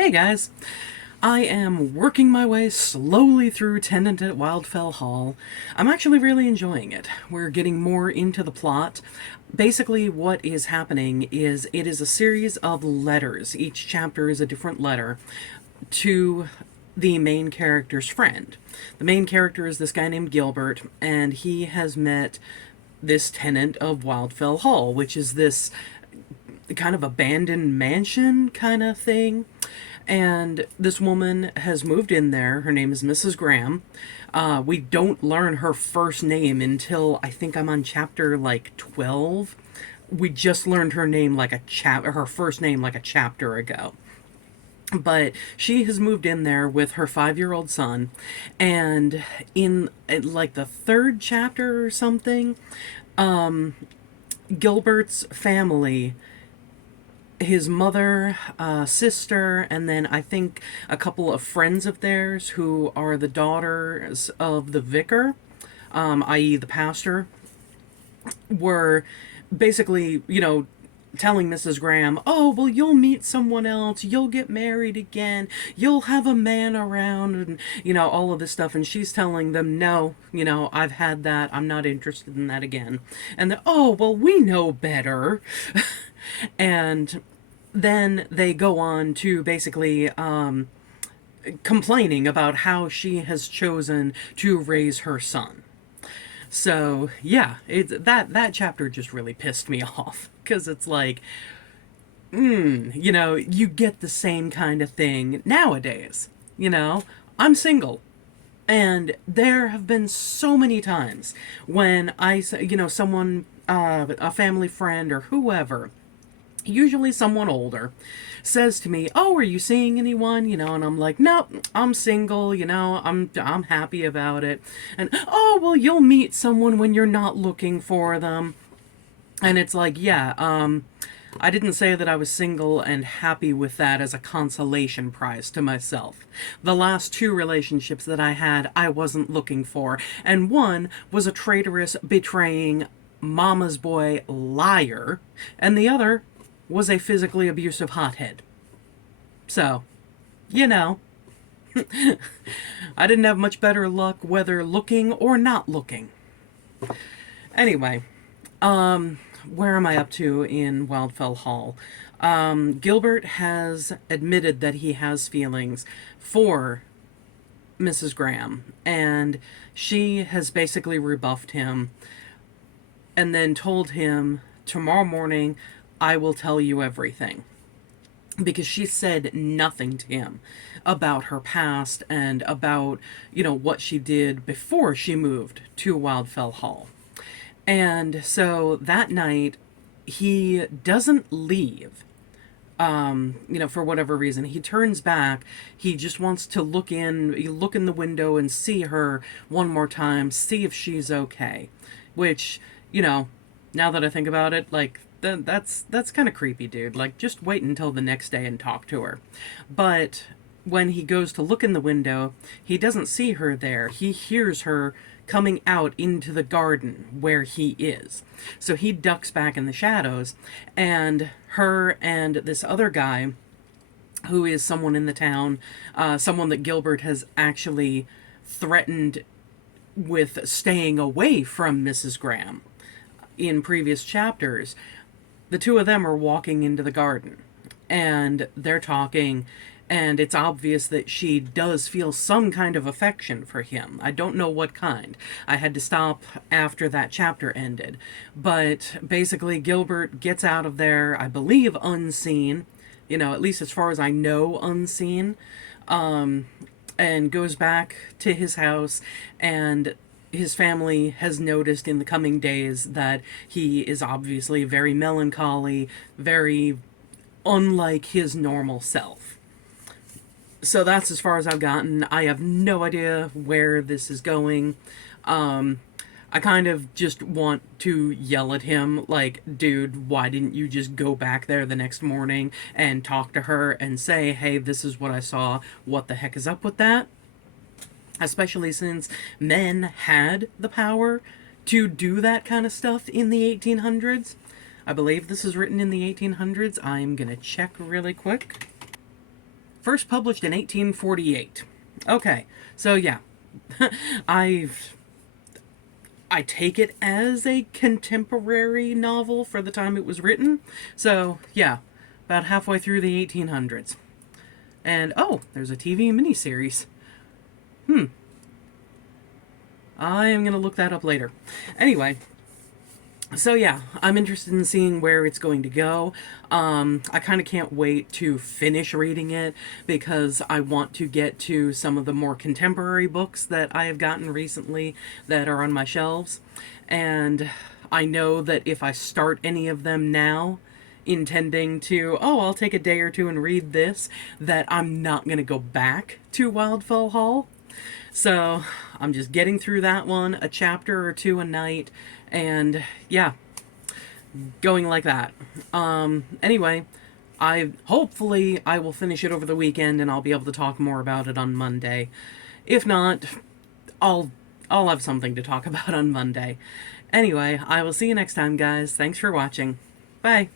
Hey guys, I am working my way slowly through Tenant at Wildfell Hall. I'm actually really enjoying it. We're getting more into the plot. Basically, what is happening is it is a series of letters. Each chapter is a different letter to the main character's friend. The main character is this guy named Gilbert, and he has met this tenant of Wildfell Hall, which is this kind of abandoned mansion kind of thing. And this woman has moved in there. Her name is Mrs. Graham. We don't learn her first name until I think I'm on chapter like 12. We just learned her name like her first name like a chapter ago. But she has moved in there with her 5-year-old son, and in like the third chapter or something, Gilbert's family, his mother, sister, and then I think a couple of friends of theirs who are the daughters of the vicar, i.e., the pastor, were basically, telling Mrs. Graham, oh, well, you'll meet someone else, you'll get married again, you'll have a man around, and, all of this stuff. And she's telling them, no, I've had that, I'm not interested in that again. And oh, well, we know better. And then they go on to basically complaining about how she has chosen to raise her son. So yeah, that chapter just really pissed me off because it's like, you get the same kind of thing nowadays. I'm single. And there have been so many times when someone, a family friend or whoever, usually someone older, says to me, "Oh, are you seeing anyone?" And I'm like, "Nope, I'm single. I'm happy about it." And oh, well, you'll meet someone when you're not looking for them. And it's like, yeah, I didn't say that I was single and happy with that as a consolation prize to myself. The last two relationships that I had, I wasn't looking for, and one was a traitorous, betraying mama's boy liar, and the other was a physically abusive hothead. So, you know, I didn't have much better luck whether looking or not looking. Anyway, where am I up to in Wildfell Hall? Gilbert has admitted that he has feelings for Mrs. Graham, and she has basically rebuffed him and then told him, tomorrow morning I will tell you everything. Because she said nothing to him about her past and about, what she did before she moved to Wildfell Hall. And so that night, he doesn't leave, for whatever reason. He turns back. He just wants to look in the window and see her one more time, see if she's okay. Which, now that I think about it, like, that's kind of creepy, dude. Like, just wait until the next day and talk to her. But when he goes to look in the window, he doesn't see her there. He hears her coming out into the garden where he is. So he ducks back in the shadows, and her and this other guy, who is someone in the town, someone that Gilbert has actually threatened with staying away from Mrs. Graham in previous chapters, the two of them are walking into the garden, and they're talking, and it's obvious that she does feel some kind of affection for him. I don't know what kind. I had to stop after that chapter ended. But basically, Gilbert gets out of there, I believe, unseen, at least as far as I know, unseen, and goes back to his house, and his family has noticed in the coming days that he is obviously very melancholy, very unlike his normal self. So that's as far as I've gotten. I have no idea where this is going. I kind of just want to yell at him, like, dude, why didn't you just go back there the next morning and talk to her and say, hey, this is what I saw. What the heck is up with that? Especially since men had the power to do that kind of stuff in the 1800s. I believe this is written in the 1800s. I'm gonna check really quick. first published in 1848. Okay, so yeah, I've I take it as a contemporary novel for the time it was written. So, yeah, about halfway through the 1800s. And, oh, there's a TV miniseries. I am going to look that up later. Anyway, so yeah, I'm interested in seeing where it's going to go. I kind of can't wait to finish reading it because I want to get to some of the more contemporary books that I have gotten recently that are on my shelves. And I know that if I start any of them now, intending to, oh, I'll take a day or two and read this, that I'm not going to go back to Wildfell Hall. So I'm just getting through that one, a chapter or two a night, and yeah, going like that. Anyway, hopefully I will finish it over the weekend and I'll be able to talk more about it on Monday. If not, I'll have something to talk about on Monday. Anyway, I will see you next time, guys. Thanks for watching. Bye.